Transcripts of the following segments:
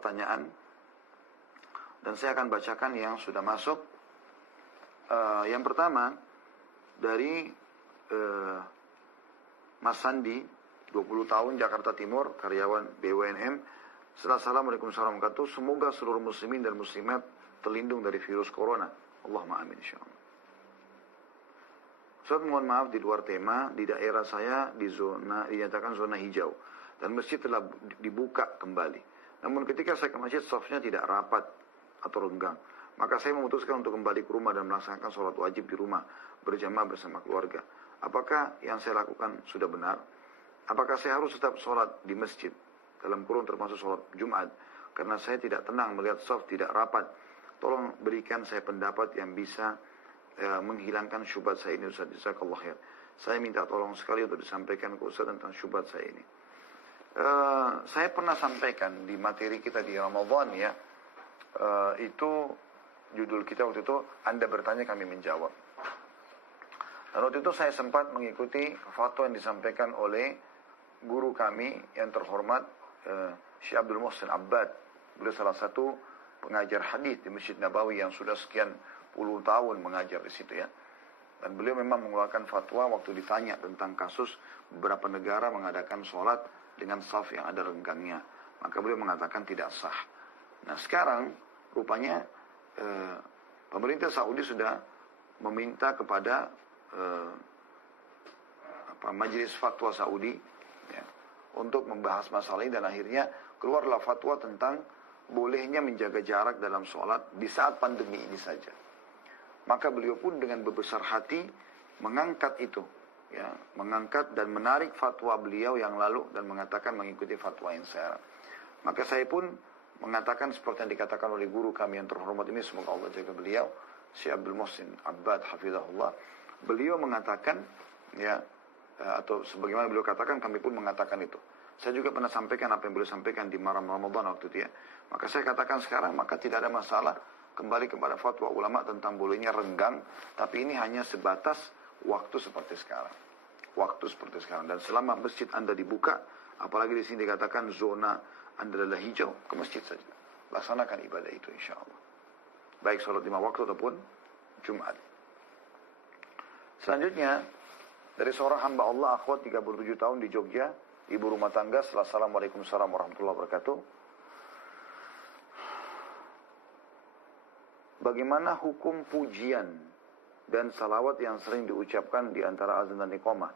pertanyaan dan saya akan bacakan yang sudah masuk. Yang pertama dari Mas Sandi, 20 tahun, Jakarta Timur, karyawan BUMN. Assalamualaikum warahmatullahi wabarakatuh. Semoga seluruh muslimin dan muslimat terlindung dari virus corona. Allahumma amin insyaallah. Ustaz, mohon maaf di luar tema, di daerah saya dinyatakan zona hijau dan masjid telah dibuka kembali. Namun ketika saya ke masjid, safnya tidak rapat atau renggang. Maka saya memutuskan untuk kembali ke rumah dan melaksanakan sholat wajib di rumah berjamaah bersama keluarga. Apakah yang saya lakukan sudah benar? Apakah saya harus tetap sholat di masjid? Dalam kurung termasuk sholat Jumat. Karena saya tidak tenang melihat shaf tidak rapat. Tolong berikan saya pendapat yang bisa menghilangkan syubhat saya ini, Ustaz. Jazakallah khair. Saya minta tolong sekali untuk disampaikan ke Ustaz tentang syubhat saya ini. Saya pernah sampaikan di materi kita di Ramadan ya. Itu judul kita waktu itu, Anda bertanya kami menjawab. Dan waktu itu saya sempat mengikuti fatwa yang disampaikan oleh guru kami yang terhormat, Syekh Abdul Muhsin Abbad. Beliau salah satu pengajar hadis di Masjid Nabawi yang sudah sekian puluh tahun mengajar di situ ya. Dan beliau memang mengeluarkan fatwa waktu ditanya tentang kasus beberapa negara mengadakan sholat dengan shaf yang ada renggangnya. Maka beliau mengatakan tidak sah. Nah sekarang rupanya pemerintah Saudi sudah meminta kepada Majelis Fatwa Saudi ya, untuk membahas masalah ini, dan akhirnya keluarlah fatwa tentang bolehnya menjaga jarak dalam sholat di saat pandemi ini saja. Maka beliau pun dengan berbesar hati mengangkat itu, ya, mengangkat dan menarik fatwa beliau yang lalu dan mengatakan mengikuti fatwa yang sekarang. Maka saya pun mengatakan seperti yang dikatakan oleh guru kami yang terhormat ini, semoga Allah jaga beliau, Syekh Abdul Muhsin Abbad hafizahullah. Beliau mengatakan ya, atau sebagaimana beliau katakan, kami pun mengatakan itu. Saya juga pernah sampaikan apa yang beliau sampaikan di malam Ramadan waktu itu ya. Maka saya katakan sekarang, maka tidak ada masalah kembali kepada fatwa ulama tentang bolehnya renggang, tapi ini hanya sebatas waktu seperti sekarang. Waktu seperti sekarang. Dan selama masjid Anda dibuka, apalagi di sini dikatakan zona Anda adalah hijau, ke masjid saja. Laksanakan ibadah itu insyaAllah. Baik sholat 5 waktu ataupun Jumat. Selanjutnya, dari seorang hamba Allah, akhwat 37 tahun di Jogja, ibu rumah tangga. Assalamualaikum warahmatullahi wabarakatuh. Bagaimana hukum pujian dan salawat yang sering diucapkan di antara azan dan iqamah?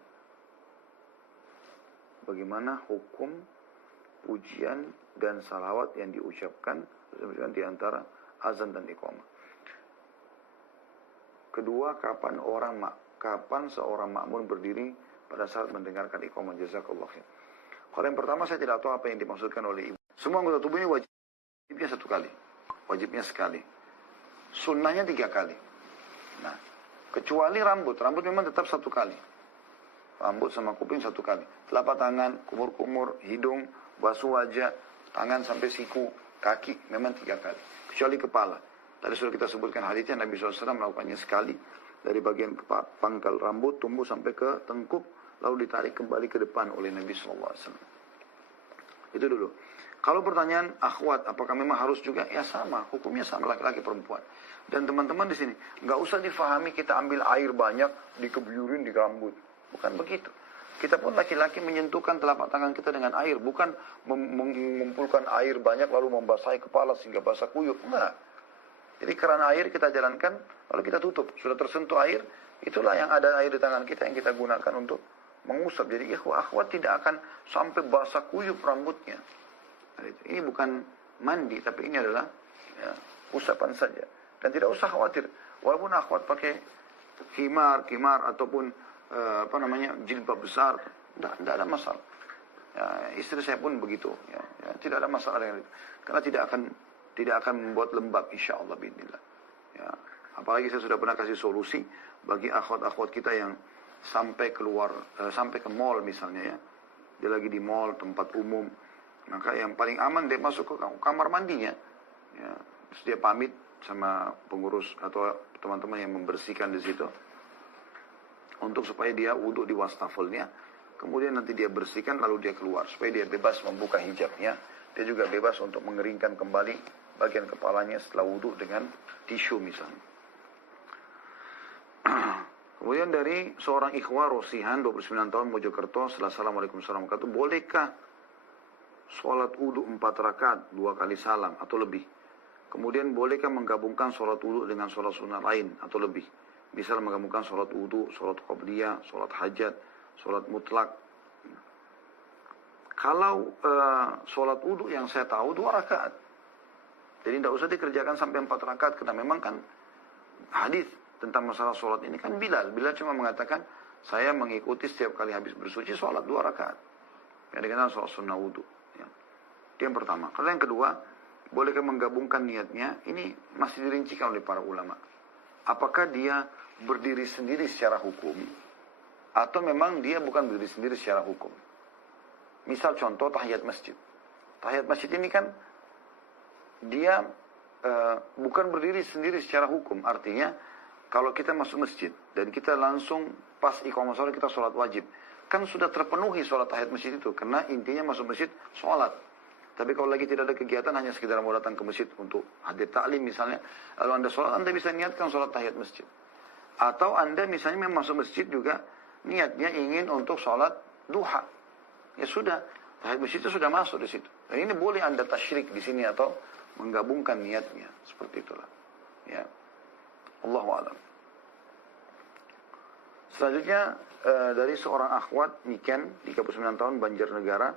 Bagaimana hukum pujian dan salawat yang diucapkan di antara azan dan iqamah? Kedua, kapan seorang makmum berdiri pada saat mendengarkan iqamah? Jazakallah khair. Kalau yang pertama, saya tidak tahu apa yang dimaksudkan oleh ibu. Semua anggota tubuh ini wajibnya satu kali. Wajibnya sekali. Sunnahnya 3 kali. Nah, kecuali rambut. Rambut memang tetap 1 kali. Rambut sama kuping 1 kali. Telapak tangan, kumur-kumur, hidung, basuh wajah, tangan sampai siku, kaki memang 3 kali. Kecuali kepala. Tadi sudah kita sebutkan hadisnya, Nabi SAW melakukannya sekali. Dari bagian pangkal rambut tumbuh sampai ke tengkuk, lalu ditarik kembali ke depan oleh Nabi SAW. Itu dulu. Kalau pertanyaan akhwat, apakah memang harus juga? Ya sama, hukumnya sama, laki-laki perempuan. Dan teman-teman di sini, nggak usah difahami kita ambil air banyak, dikebuyurin di rambut. Bukan begitu. Kita pun laki-laki menyentuhkan telapak tangan kita dengan air, bukan mengumpulkan air banyak lalu membasahi kepala sehingga basah kuyup. Enggak. Jadi keran air kita jalankan, lalu kita tutup. Sudah tersentuh air, itulah yang ada air di tangan kita yang kita gunakan untuk mengusap. Jadi akhwat tidak akan sampai basah kuyup rambutnya. Ini bukan mandi, tapi ini adalah ya, usapan saja. Dan tidak usah khawatir. Walaupun akhwat pakai khimar ataupun jilbab besar, tidak ada masalah. Ya, istri saya pun begitu. Ya, tidak ada masalah dengan itu. Karena tidak akan membuat lembab, insyaAllah binillah. Ya, apalagi saya sudah pernah kasih solusi bagi akhwat-akhwat kita yang sampai keluar, sampai ke mall misalnya ya. Dia lagi di mall, tempat umum. Maka yang paling aman dia masuk ke kamar mandinya. Ya, terus dia pamit sama pengurus atau teman-teman yang membersihkan di situ. Untuk supaya dia wudhu di wastafelnya. Kemudian nanti dia bersihkan lalu dia keluar. Supaya dia bebas membuka hijabnya dia juga bebas untuk mengeringkan kembali bagian kepalanya setelah wudhu dengan tisu misalnya. Kemudian dari seorang ikhwah Rosihan, 29 tahun, Mojokerto, Assalamualaikum warahmatullahi wabarakatuh. Bolehkah sholat wudhu 4 rakaat, 2 kali salam atau lebih? Kemudian bolehkah menggabungkan sholat wudhu dengan sholat sunnah lain atau lebih? Misal menggabungkan sholat wudhu, sholat qabliyah, sholat hajat, sholat mutlak. Kalau sholat wudhu yang saya tahu 2 rakaat. Jadi tidak usah dikerjakan sampai 4 rakaat, karena memang kan hadis tentang masalah sholat ini kan Bilal cuma mengatakan, saya mengikuti setiap kali habis bersuci sholat 2 rakaat. Yang dikenal sholat sunnah wudhu. Ya. Itu yang pertama. Kalau yang kedua, bolehkah menggabungkan niatnya? Ini masih dirincikan oleh para ulama. Apakah dia berdiri sendiri secara hukum, atau memang dia bukan berdiri sendiri secara hukum? Misal contoh tahiyat masjid. Tahiyat masjid ini kan dia bukan berdiri sendiri secara hukum. Artinya kalau kita masuk masjid dan kita langsung pas iqamah sholat kita sholat wajib, kan sudah terpenuhi sholat tahiyat masjid itu, karena intinya masuk masjid sholat. Tapi kalau lagi tidak ada kegiatan, hanya sekedar mau datang ke masjid untuk hadir taklim misalnya, lalu Anda sholat, Anda bisa niatkan sholat tahiyat masjid. Atau Anda misalnya memang masuk masjid juga niatnya ingin untuk sholat duha, ya sudah, tahiyat masjid itu sudah masuk di situ. Dan ini boleh Anda tasyrik di sini atau menggabungkan niatnya, seperti itulah. Ya, Allahu a'lam. Selanjutnya dari seorang akhwat Niken, 39 tahun, Banjarnegara.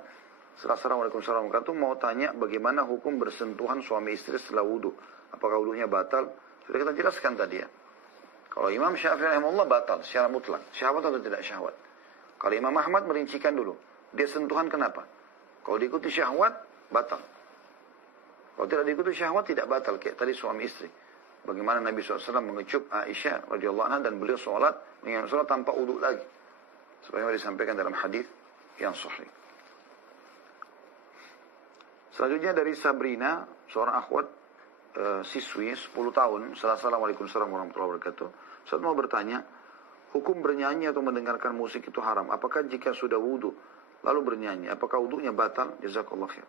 Assalamualaikum warahmatullahi wabarakatuh. Mau tanya bagaimana hukum bersentuhan suami istri setelah wudhu? Apakah wudhunya batal? Sudah kita jelaskan tadi ya. Kalau Imam Syafi'i rahimahullah batal secara mutlak. Syahwat atau tidak syahwat? Kalau Imam Ahmad merincikan dulu. Dia sentuhan kenapa? Kalau diikuti syahwat, batal. Kalau tidak diikuti syahwat, tidak batal. Kayak tadi suami istri. Bagaimana Nabi SAW mengecup Aisyah radhiyallahu anha dan beliau sholat tanpa wudhu lagi. Sebagaimana disampaikan dalam hadis yang sahih. Selanjutnya dari Sabrina, seorang akhwat siswi 10 tahun. Assalamualaikum warahmatullahi wabarakatuh. Saya mau bertanya, hukum bernyanyi atau mendengarkan musik itu haram? Apakah jika sudah wudhu lalu bernyanyi, apakah wudhunya batal? Jazakallah khair.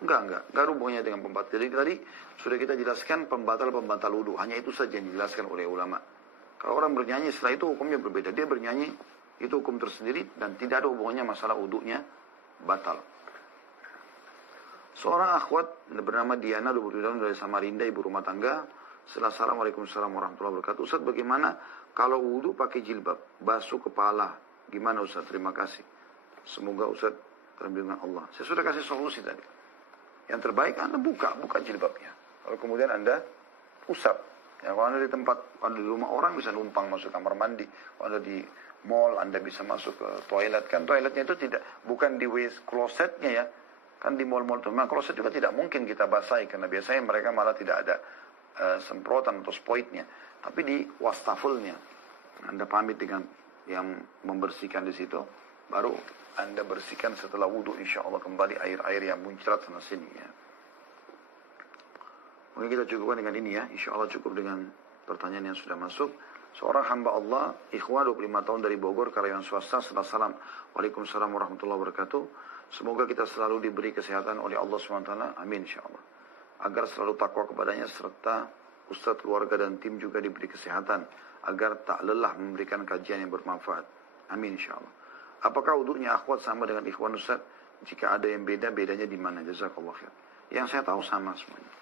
Enggak ada hubungannya dengan pembatal. Jadi tadi sudah kita jelaskan pembatal wudhu. Hanya itu saja yang dijelaskan oleh ulama. Kalau orang bernyanyi setelah itu hukumnya berbeda. Dia bernyanyi itu hukum tersendiri dan tidak ada hubungannya masalah wudhunya batal. Seorang akhwat bernama Diana, 27 tahun, dari Samarinda, ibu rumah tangga. Assalamualaikum warahmatullahi wabarakatuh. Ustaz, bagaimana kalau wudhu pakai jilbab, basuh kepala? Gimana Ustaz? Terima kasih. Semoga Ustaz terbimbing Allah. Saya sudah kasih solusi tadi. Yang terbaik Anda buka jilbabnya. Lalu kemudian Anda usap. Ya, kalau Anda di di rumah orang bisa numpang masuk kamar mandi. Kalau Anda di mall, Anda bisa masuk ke toilet. Kan toiletnya itu bukan di klosetnya ya. Kan di mall-mall itu. Nah, kloset juga tidak mungkin kita basahi. Karena biasanya mereka malah tidak ada semprotan atau spoitnya. Tapi di wastafelnya. Anda pamit dengan yang membersihkan di situ. Baru Anda bersihkan setelah wudhu, insya Allah kembali air-air yang muncrat sana sini ya. Mungkin kita cukupkan dengan ini ya. Insya Allah cukup dengan pertanyaan yang sudah masuk. Seorang hamba Allah, ikhwah 25 tahun dari Bogor, karyawan swasta. Waalaikumsalam warahmatullahi wabarakatuh. Semoga kita selalu diberi kesehatan oleh Allah SWT. Amin insya Allah. Agar selalu takwa kepadanya serta ustadz, keluarga dan tim juga diberi kesehatan. Agar tak lelah memberikan kajian yang bermanfaat. Amin insya Allah. Apakah wudhunya akhwat sama dengan ikhwan Ustaz? Jika ada yang beda, bedanya di mana? Jazakallah khair. Yang saya tahu sama semuanya.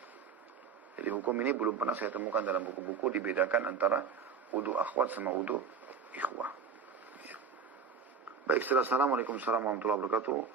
Jadi hukum ini belum pernah saya temukan dalam buku-buku dibedakan antara wudhu akhwat sama wudhu ikhwah. Ya. Baik, Assalamualaikum warahmatullahi wabarakatuh.